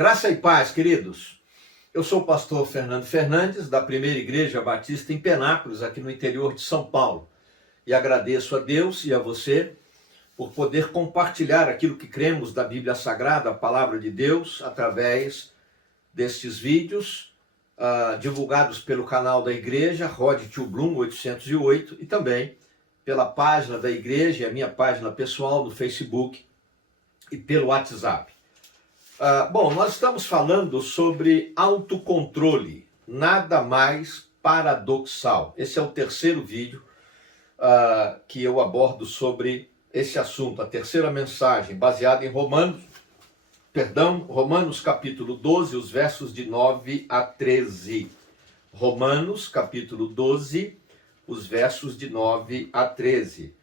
Graça e paz, queridos. Eu sou o pastor Fernando Fernandes, da Primeira Igreja Batista em Penápolis, aqui no interior de São Paulo. E agradeço a Deus e a você por poder compartilhar aquilo que cremos da Bíblia Sagrada, a Palavra de Deus, através destes vídeos divulgados pelo canal da igreja, Rod Tio Bloom 808, e também pela página da igreja, a minha página pessoal no Facebook e pelo WhatsApp. Bom, nós estamos falando sobre autocontrole, nada mais paradoxal. Esse é o terceiro vídeo que eu abordo sobre esse assunto, a terceira mensagem, baseada em Romanos capítulo 12, os versos de 9 a 13. Romanos capítulo 12, os versos de 9 a 13.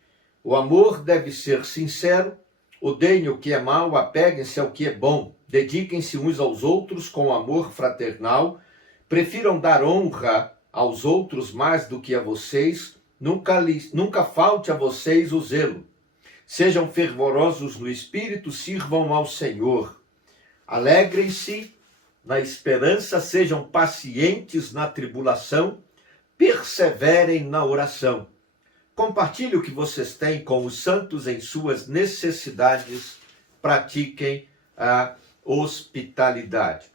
O amor deve ser sincero, odeiem o que é mal, apeguem-se ao que é bom, dediquem-se uns aos outros com amor fraternal, prefiram dar honra aos outros mais do que a vocês, nunca falte a vocês o zelo. Sejam fervorosos no espírito, sirvam ao Senhor. Alegrem-se na esperança, sejam pacientes na tribulação, perseverem na oração. Compartilhe o que vocês têm com os santos em suas necessidades, pratiquem a hospitalidade.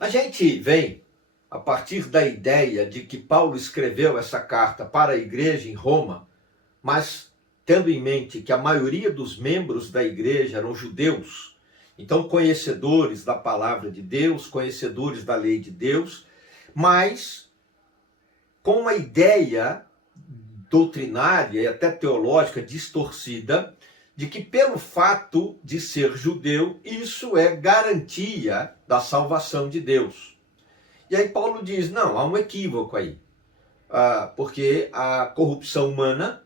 A gente vem a partir da ideia de que Paulo escreveu essa carta para a igreja em Roma, mas tendo em mente que a maioria dos membros da igreja eram judeus, então conhecedores da palavra de Deus, conhecedores da lei de Deus, mas com uma ideia doutrinária e até teológica distorcida, de que pelo fato de ser judeu, isso é garantia da salvação de Deus. E aí Paulo diz, não, há um equívoco aí, porque a corrupção humana,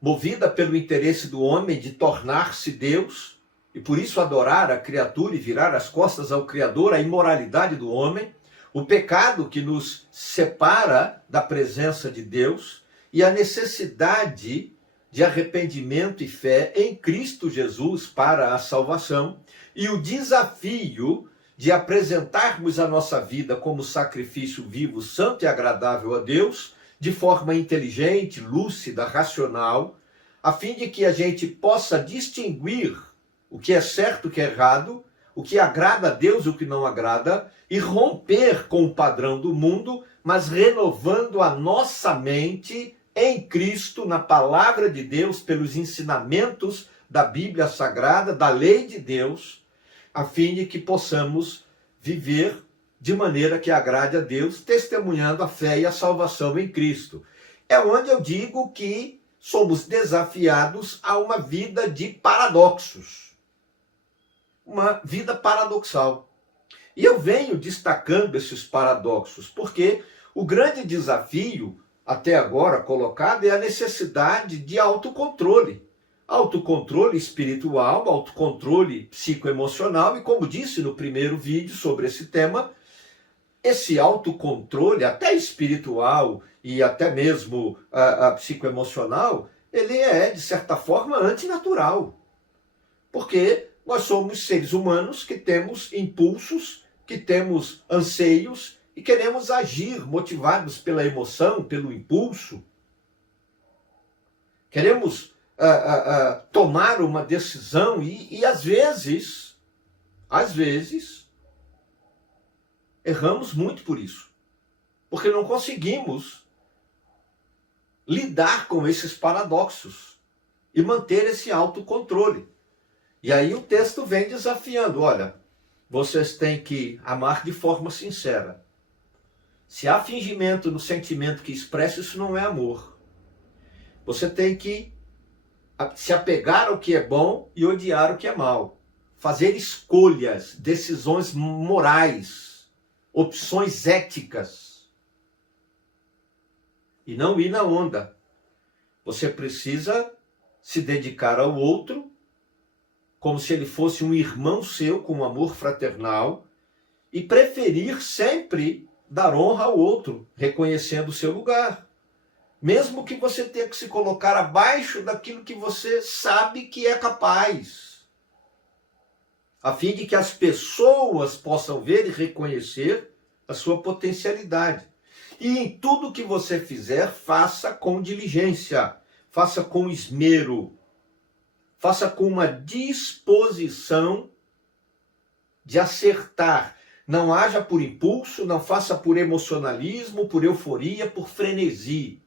movida pelo interesse do homem de tornar-se Deus, e por isso adorar a criatura e virar as costas ao Criador, a imoralidade do homem, o pecado que nos separa da presença de Deus e a necessidade de arrependimento e fé em Cristo Jesus para a salvação e o desafio de apresentarmos a nossa vida como sacrifício vivo, santo e agradável a Deus, de forma inteligente, lúcida, racional, a fim de que a gente possa distinguir o que é certo, o que é errado, o que agrada a Deus e o que não agrada, e romper com o padrão do mundo, mas renovando a nossa mente em Cristo, na palavra de Deus, pelos ensinamentos da Bíblia Sagrada, da lei de Deus, a fim de que possamos viver de maneira que agrade a Deus, testemunhando a fé e a salvação em Cristo. É onde eu digo que somos desafiados a uma vida de paradoxos, uma vida paradoxal. E eu venho destacando esses paradoxos, porque o grande desafio até agora colocado é a necessidade de autocontrole. Autocontrole espiritual, autocontrole psicoemocional, e como disse no primeiro vídeo sobre esse tema, esse autocontrole, até espiritual e até mesmo psicoemocional, ele é, de certa forma, antinatural. Porque nós somos seres humanos que temos impulsos, que temos anseios, e queremos agir motivados pela emoção, pelo impulso. Queremos tomar uma decisão e às vezes, erramos muito por isso. Porque não conseguimos lidar com esses paradoxos e manter esse autocontrole. E aí o texto vem desafiando, olha, vocês têm que amar de forma sincera. Se há fingimento no sentimento que expressa, isso não é amor. Você tem que se apegar ao que é bom e odiar o que é mal. Fazer escolhas, decisões morais, opções éticas. E não ir na onda. Você precisa se dedicar ao outro como se ele fosse um irmão seu, com amor fraternal, e preferir sempre dar honra ao outro, reconhecendo o seu lugar. Mesmo que você tenha que se colocar abaixo daquilo que você sabe que é capaz. a fim de que as pessoas possam ver e reconhecer a sua potencialidade. E em tudo que você fizer, faça com diligência, faça com esmero, faça com uma disposição de acertar. Não haja por impulso, não faça por emocionalismo, por euforia, por frenesi,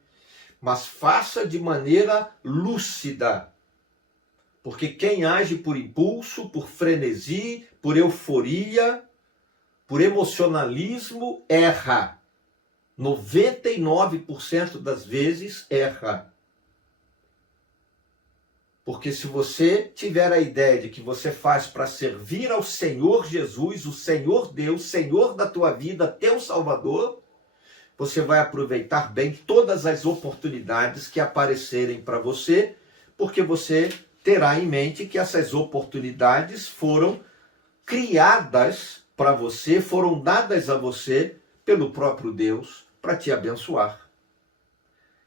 mas faça de maneira lúcida. Porque quem age por impulso, por frenesi, por euforia, por emocionalismo, erra. 99% das vezes erra. Porque se você tiver a ideia de que você faz para servir ao Senhor Jesus, o Senhor Deus, Senhor da tua vida, teu Salvador, você vai aproveitar bem todas as oportunidades que aparecerem para você, porque você terá em mente que essas oportunidades foram criadas para você, foram dadas a você pelo próprio Deus para te abençoar.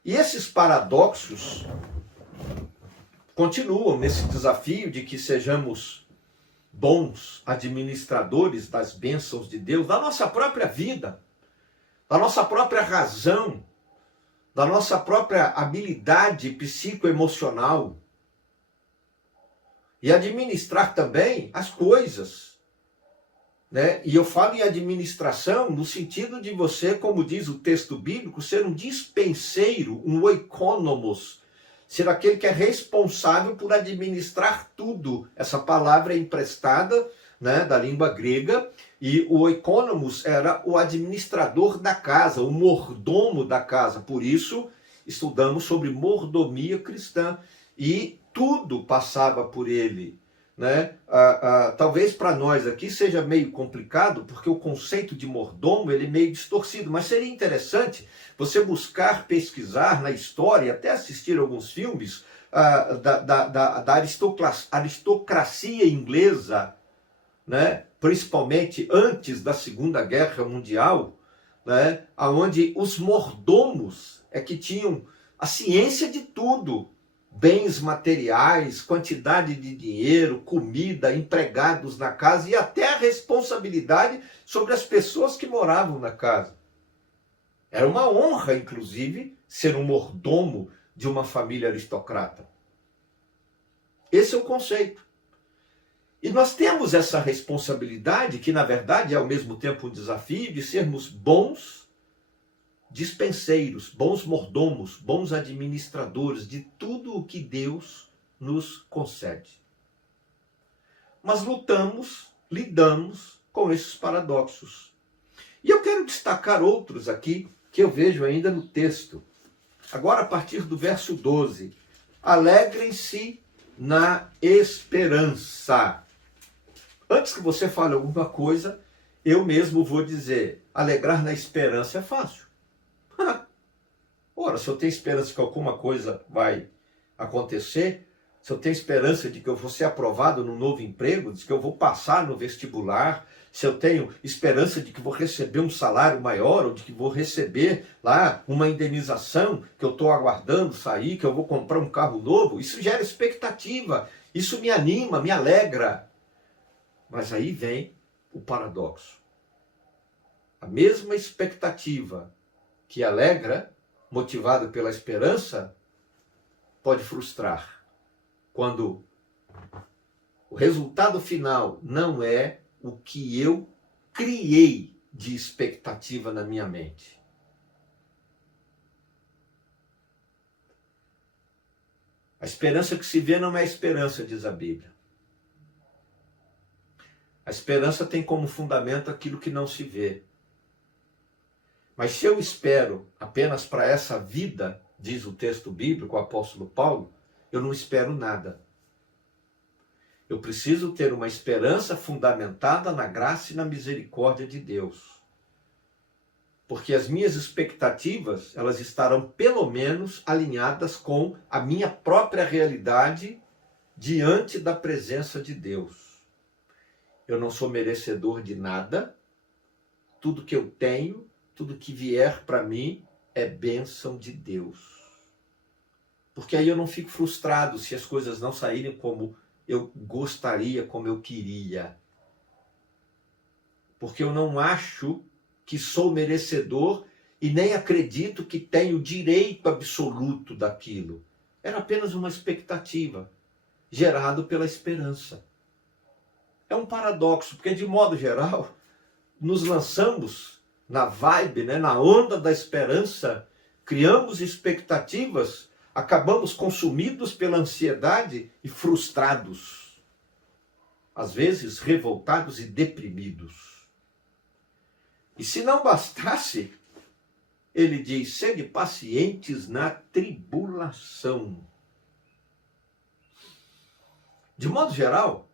E esses paradoxos continuam nesse desafio de que sejamos bons administradores das bênçãos de Deus, da nossa própria vida, da nossa própria razão, da nossa própria habilidade psicoemocional. E administrar também as coisas, né? E eu falo em administração no sentido de você, como diz o texto bíblico, ser um dispenseiro, um oikonomos, ser aquele que é responsável por administrar tudo. Essa palavra é emprestada, né, da língua grega, e o oikonomos era o administrador da casa, o mordomo da casa. Por isso, estudamos sobre mordomia cristã. E tudo passava por ele, né? Talvez para nós aqui seja meio complicado, porque o conceito de mordomo ele é meio distorcido, mas seria interessante você buscar pesquisar na história, até assistir alguns filmes da aristocracia inglesa, né? Principalmente antes da Segunda Guerra Mundial, né? Onde os mordomos é que tinham a ciência de tudo. Bens materiais, quantidade de dinheiro, comida, empregados na casa e até a responsabilidade sobre as pessoas que moravam na casa. Era uma honra, inclusive, ser um mordomo de uma família aristocrata. Esse é o conceito. E nós temos essa responsabilidade, que na verdade é ao mesmo tempo um desafio, de sermos bons dispenseiros, bons mordomos, bons administradores de tudo o que Deus nos concede. Mas lidamos com esses paradoxos. E eu quero destacar outros aqui que eu vejo ainda no texto. Agora, a partir do verso 12. Alegrem-se na esperança. Antes que você fale alguma coisa, eu mesmo vou dizer, alegrar na esperança é fácil. Ora, se eu tenho esperança que alguma coisa vai acontecer, se eu tenho esperança de que eu vou ser aprovado no novo emprego, de que eu vou passar no vestibular, se eu tenho esperança de que vou receber um salário maior, ou de que vou receber lá uma indenização que eu estou aguardando sair, que eu vou comprar um carro novo, isso gera expectativa, isso me anima, me alegra. Mas aí vem o paradoxo. A mesma expectativa que alegra, motivado pela esperança, pode frustrar. Quando o resultado final não é o que eu criei de expectativa na minha mente. A esperança que se vê não é esperança, diz a Bíblia. A esperança tem como fundamento aquilo que não se vê. Mas se eu espero apenas para essa vida, diz o texto bíblico, o apóstolo Paulo, eu não espero nada. Eu preciso ter uma esperança fundamentada na graça e na misericórdia de Deus. Porque as minhas expectativas, elas estarão pelo menos alinhadas com a minha própria realidade diante da presença de Deus. Eu não sou merecedor de nada, tudo que eu tenho, tudo que vier para mim é bênção de Deus. Porque aí eu não fico frustrado se as coisas não saírem como eu gostaria, como eu queria. porque eu não acho que sou merecedor e nem acredito que tenho direito absoluto daquilo. Era apenas uma expectativa, gerado pela esperança. É um paradoxo, porque de modo geral, nos lançamos na vibe, na onda da esperança, criamos expectativas, acabamos consumidos pela ansiedade e frustrados, às vezes revoltados e deprimidos. E se não bastasse, ele diz: sede pacientes na tribulação. De modo geral,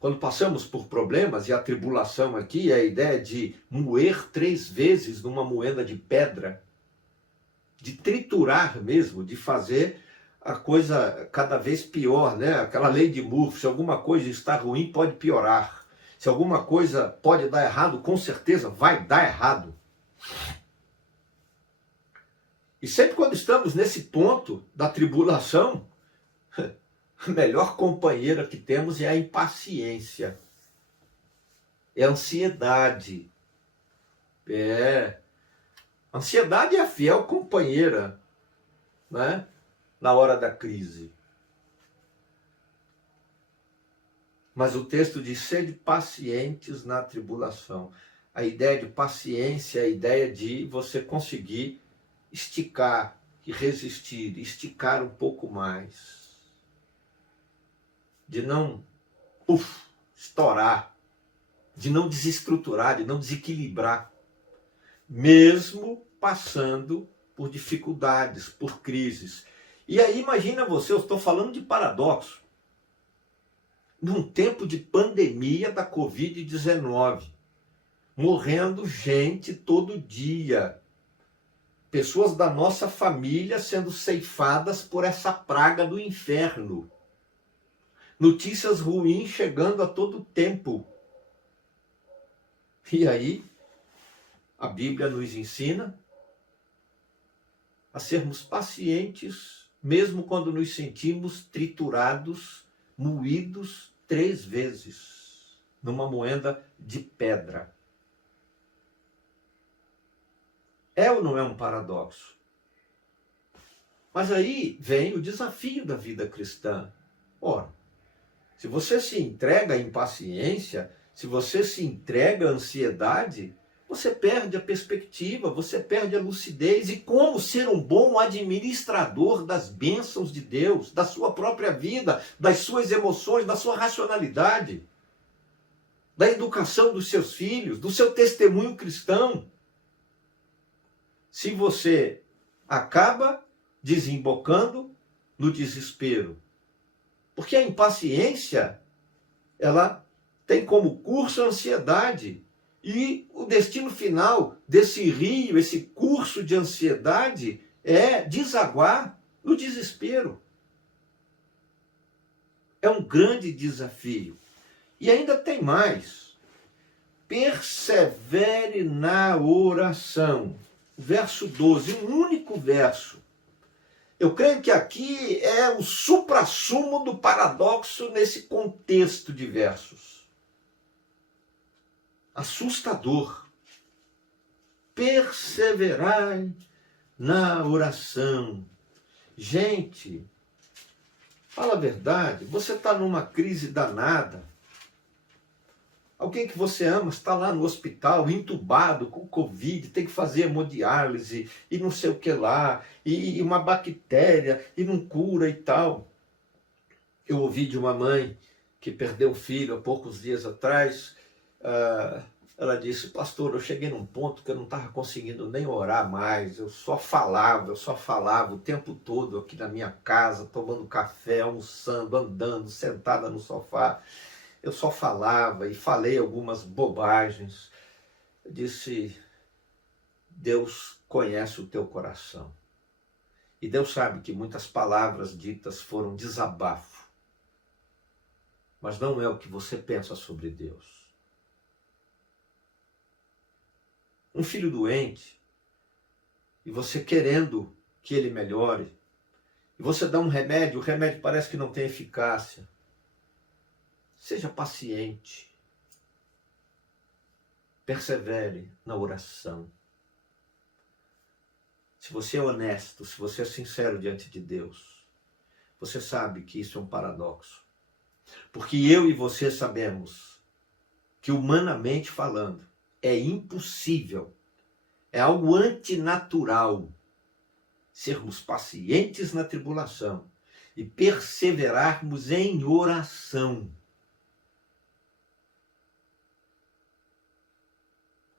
quando passamos por problemas, e a tribulação aqui é a ideia de moer 3 vezes numa moenda de pedra, de triturar mesmo, de fazer a coisa cada vez pior, Aquela lei de Murphy: se alguma coisa está ruim, pode piorar. Se alguma coisa pode dar errado, com certeza vai dar errado. E sempre quando estamos nesse ponto da tribulação, a melhor companheira que temos é a impaciência, é a ansiedade. A ansiedade é a fiel companheira, na hora da crise. Mas o texto diz: sede pacientes na tribulação. A ideia de paciência é a ideia de você conseguir esticar e resistir, esticar um pouco mais. De não estourar, de não desestruturar, de não desequilibrar, mesmo passando por dificuldades, por crises. E aí imagina você, eu estou falando de paradoxo, num tempo de pandemia da Covid-19, morrendo gente todo dia, pessoas da nossa família sendo ceifadas por essa praga do inferno. Notícias ruins chegando a todo tempo. E aí, a Bíblia nos ensina a sermos pacientes, mesmo quando nos sentimos triturados, moídos 3 vezes, numa moenda de pedra. É ou não é um paradoxo? Mas aí vem o desafio da vida cristã. Ora, se você se entrega à impaciência, se você se entrega à ansiedade, você perde a perspectiva, você perde a lucidez. E como ser um bom administrador das bênçãos de Deus, da sua própria vida, das suas emoções, da sua racionalidade, da educação dos seus filhos, do seu testemunho cristão, se você acaba desembocando no desespero? Porque a impaciência, ela tem como curso a ansiedade. E o destino final desse rio, esse curso de ansiedade, é desaguar no desespero. É um grande desafio. E ainda tem mais. Persevere na oração. Verso 12, um único verso. Eu creio que aqui é o suprassumo do paradoxo nesse contexto de versos. Assustador. Perseverai na oração. Gente, fala a verdade, você está numa crise danada. Alguém que você ama está lá no hospital, entubado, com Covid, tem que fazer hemodiálise, e não sei o que lá, e uma bactéria, e não cura e tal. Eu ouvi de uma mãe que perdeu um filho há poucos dias atrás. Ela disse: pastor, eu cheguei num ponto que eu não estava conseguindo nem orar mais, eu só falava o tempo todo aqui na minha casa, tomando café, almoçando, andando, sentada no sofá. Eu só falava e falei algumas bobagens. Eu disse: Deus conhece o teu coração. E Deus sabe que muitas palavras ditas foram desabafo. Mas não é o que você pensa sobre Deus. Um filho doente, e você querendo que ele melhore, e você dá um remédio, o remédio parece que não tem eficácia. Seja paciente. persevere na oração. Se você é honesto, se você é sincero diante de Deus, você sabe que isso é um paradoxo. Porque eu e você sabemos que, humanamente falando, é impossível, é algo antinatural sermos pacientes na tribulação e perseverarmos em oração,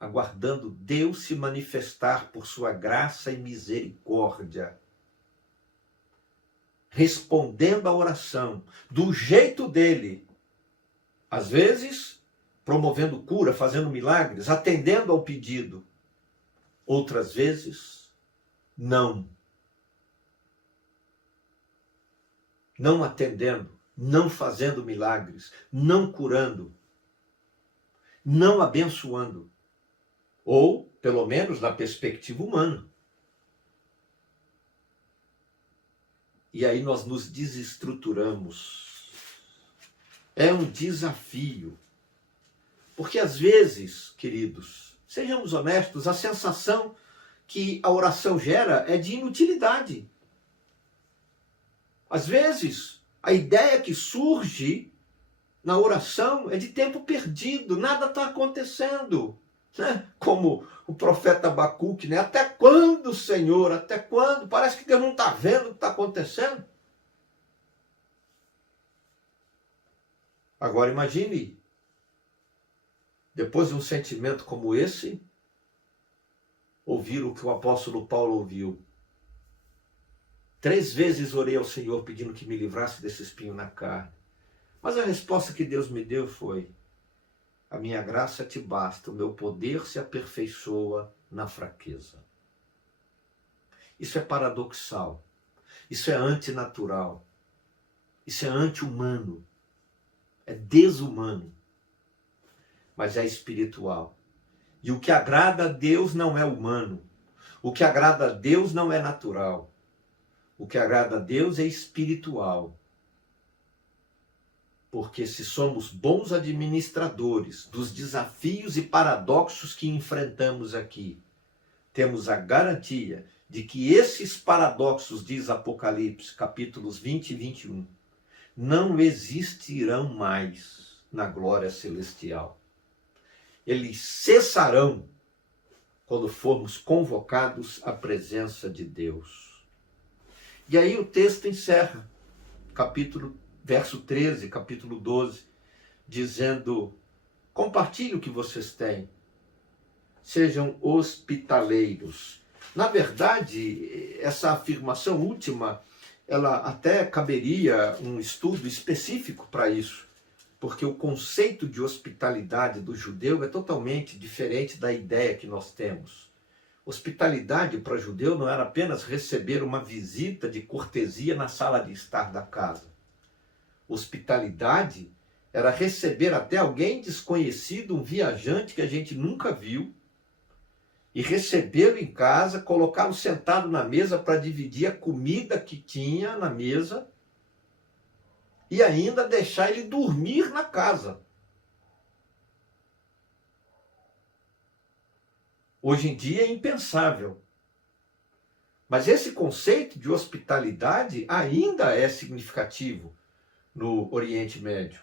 aguardando Deus se manifestar por sua graça e misericórdia, respondendo à oração do jeito dele, às vezes promovendo cura, fazendo milagres, atendendo ao pedido, outras vezes não atendendo, não fazendo milagres, não curando, não abençoando, ou pelo menos na perspectiva humana. E aí nós nos desestruturamos. É um desafio. Porque às vezes, queridos, sejamos honestos, a sensação que a oração gera é de inutilidade. Às vezes, a ideia que surge na oração é de tempo perdido, nada está acontecendo. Né? Como o profeta Abacuque, né? Até quando, Senhor? Até quando? Parece que Deus não está vendo o que está acontecendo. Agora imagine, depois de um sentimento como esse, ouvir o que o apóstolo Paulo ouviu. 3 vezes orei ao Senhor pedindo que me livrasse desse espinho na carne. Mas a resposta que Deus me deu foi: a minha graça te basta, o meu poder se aperfeiçoa na fraqueza. Isso é paradoxal, isso é antinatural, isso é anti-humano, é desumano, mas é espiritual. E o que agrada a Deus não é humano, o que agrada a Deus não é natural, o que agrada a Deus é espiritual. Porque se somos bons administradores dos desafios e paradoxos que enfrentamos aqui, temos a garantia de que esses paradoxos, diz Apocalipse, capítulos 20 e 21, não existirão mais na glória celestial. Eles cessarão quando formos convocados à presença de Deus. E aí o texto encerra, verso 13, capítulo 12, dizendo: compartilhe o que vocês têm, sejam hospitaleiros. Na verdade, essa afirmação última, ela até caberia um estudo específico para isso, porque o conceito de hospitalidade do judeu é totalmente diferente da ideia que nós temos. Hospitalidade para judeu não era apenas receber uma visita de cortesia na sala de estar da casa. Hospitalidade era receber até alguém desconhecido, um viajante que a gente nunca viu, e recebê-lo em casa, colocá-lo sentado na mesa para dividir a comida que tinha na mesa e ainda deixar ele dormir na casa. Hoje em dia é impensável. Mas esse conceito de hospitalidade ainda é significativo no Oriente Médio.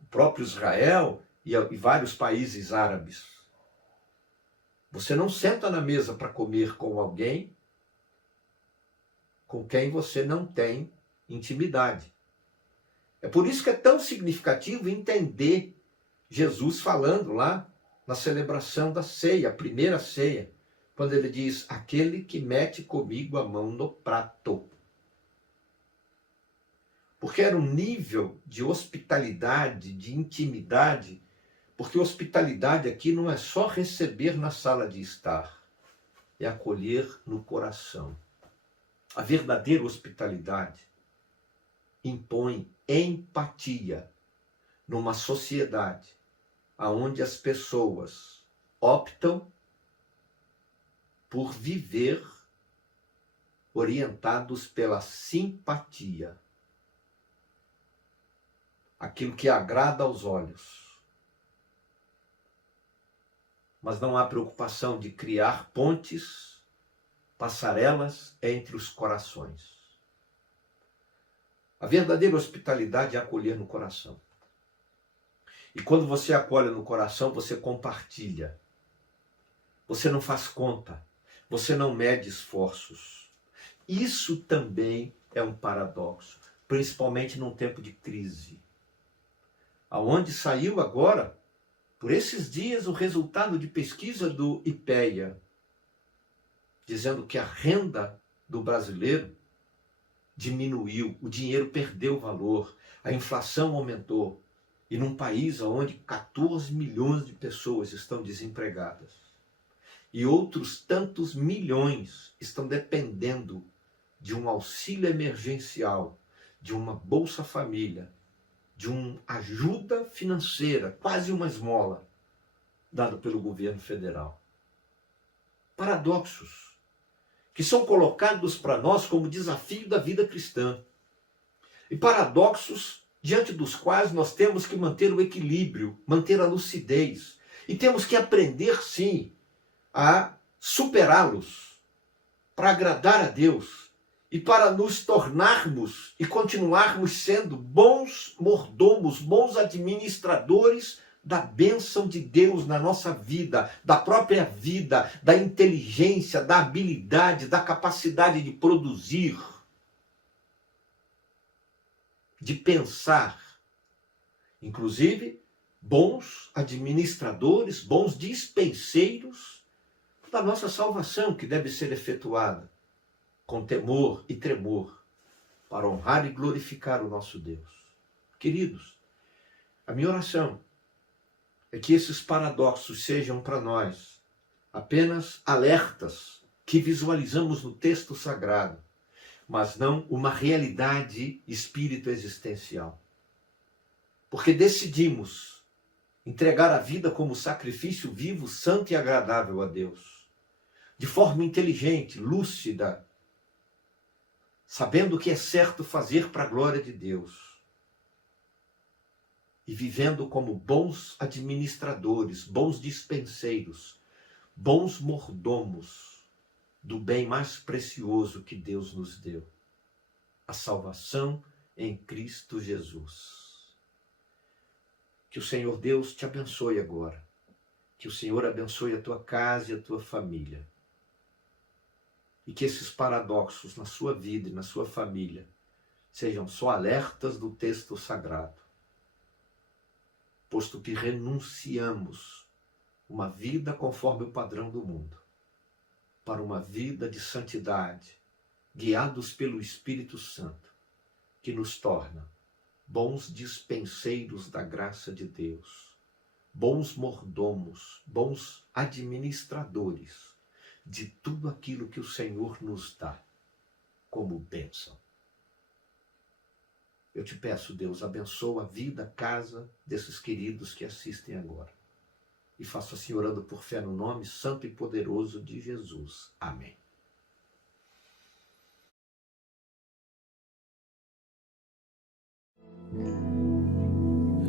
O próprio Israel e vários países árabes. Você não senta na mesa para comer com alguém com quem você não tem intimidade. É por isso que é tão significativo entender Jesus falando lá na celebração da ceia, a primeira ceia, quando ele diz: aquele que mete comigo a mão no prato. Porque era um nível de hospitalidade, de intimidade, porque hospitalidade aqui não é só receber na sala de estar, é acolher no coração. A verdadeira hospitalidade impõe empatia numa sociedade onde as pessoas optam por viver orientados pela simpatia. Aquilo que agrada aos olhos. mas não há preocupação de criar pontes, passarelas entre os corações. A verdadeira hospitalidade é acolher no coração. E quando você acolhe no coração, você compartilha. Você não faz conta. Você não mede esforços. Isso também é um paradoxo, principalmente num tempo de crise. Aonde saiu agora, por esses dias, o resultado de pesquisa do IPEA, dizendo que a renda do brasileiro diminuiu, o dinheiro perdeu valor, a inflação aumentou, e num país onde 14 milhões de pessoas estão desempregadas, e outros tantos milhões estão dependendo de um auxílio emergencial, de uma Bolsa Família, de uma ajuda financeira, quase uma esmola, dada pelo governo federal. Paradoxos que são colocados para nós como desafio da vida cristã. E paradoxos diante dos quais nós temos que manter o equilíbrio, manter a lucidez. E temos que aprender, sim, a superá-los, para agradar a Deus e para nos tornarmos e continuarmos sendo bons mordomos, bons administradores da bênção de Deus na nossa vida, da própria vida, da inteligência, da habilidade, da capacidade de produzir, de pensar. Inclusive, bons administradores, bons dispenseiros da nossa salvação, que deve ser efetuada com temor e tremor, para honrar e glorificar o nosso Deus. Queridos, a minha oração é que esses paradoxos sejam para nós apenas alertas que visualizamos no texto sagrado, mas não uma realidade espírito-existencial. Porque decidimos entregar a vida como sacrifício vivo, santo e agradável a Deus, de forma inteligente, lúcida, sabendo o que é certo fazer para a glória de Deus, e vivendo como bons administradores, bons dispenseiros, bons mordomos do bem mais precioso que Deus nos deu, a salvação em Cristo Jesus. Que o Senhor Deus te abençoe agora, que o Senhor abençoe a tua casa e a tua família, e que esses paradoxos na sua vida e na sua família sejam só alertas do texto sagrado, posto que renunciamos uma vida conforme o padrão do mundo, para uma vida de santidade, guiados pelo Espírito Santo, que nos torna bons dispenseiros da graça de Deus, bons mordomos, bons administradores de tudo aquilo que o Senhor nos dá como bênção. Eu te peço, Deus, abençoa a vida, a casa desses queridos que assistem agora. E faço assim orando por fé no nome santo e poderoso de Jesus. Amém.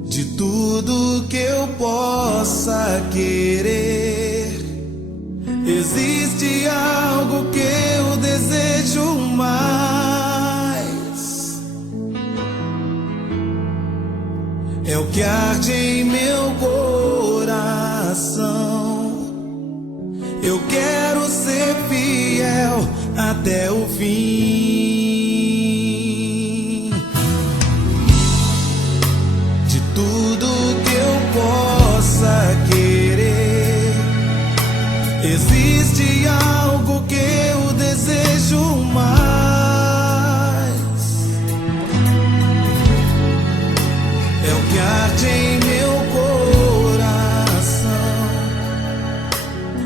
De tudo que eu possa querer, existe algo que eu desejo mais. É o que arde em meu coração. Eu quero ser fiel até o fim. De tudo que eu possa querer, existe algo que eu desejo mais. É o que arde em meu coração.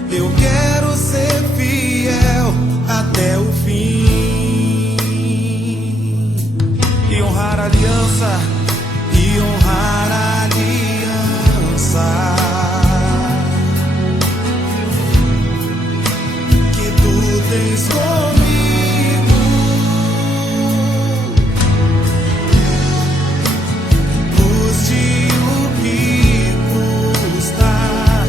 Eu quero ser fiel até o fim e honrar a aliança, e honrar a aliança que tu tens comigo. Custe o que custar,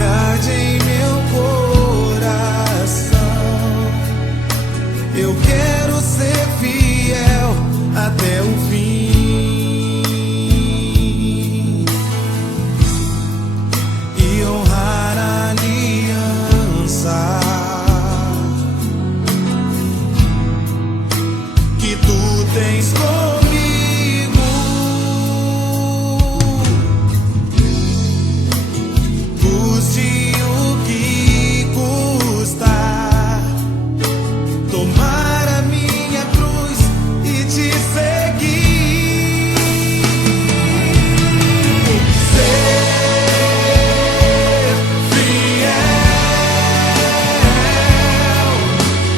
arde em meu coração. Eu quero ser fiel até o fim e honrar a aliança que tu tens comigo. Custe o que custar, tomar a minha cruz e te seguir. Ser fiel,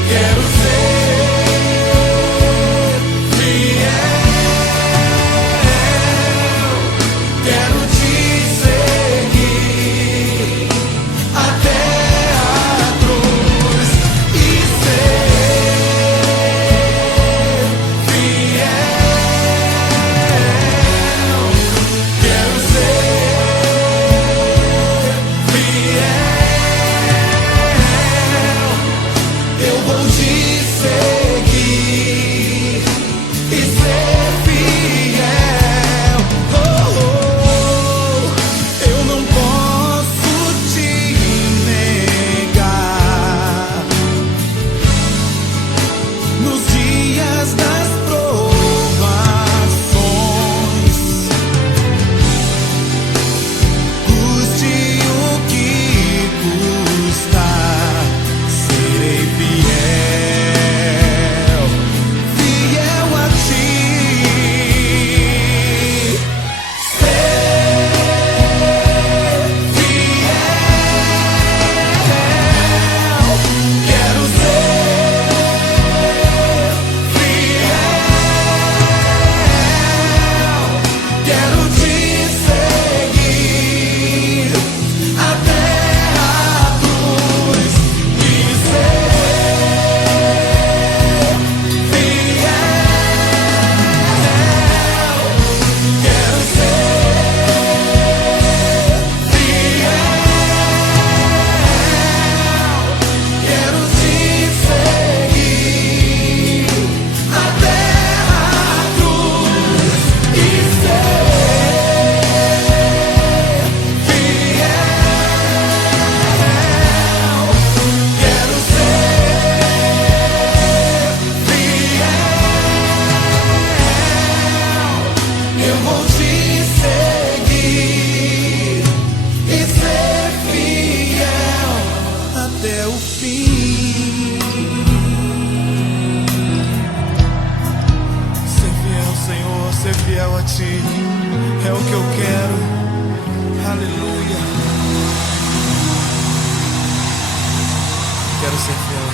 quero ser fiel, quero te seguir até a cruz e ser fiel. Quero ser fiel. Eu vou te seguir e ser fiel. Oh, oh, eu não posso te negar. Nos dias das provações, custe o que custar, serei fiel, fiel a ti. Ser fiel, quero ser fiel, quero te seguir até a cruz e ser fiel. Quero ser fiel, quero te seguir até a cruz e ser fiel. Quero ser fiel. Eu vou te seguir e ser fiel até o fim. Ser fiel, Senhor, ser fiel a ti é o que eu quero. Aleluia. Quero ser fiel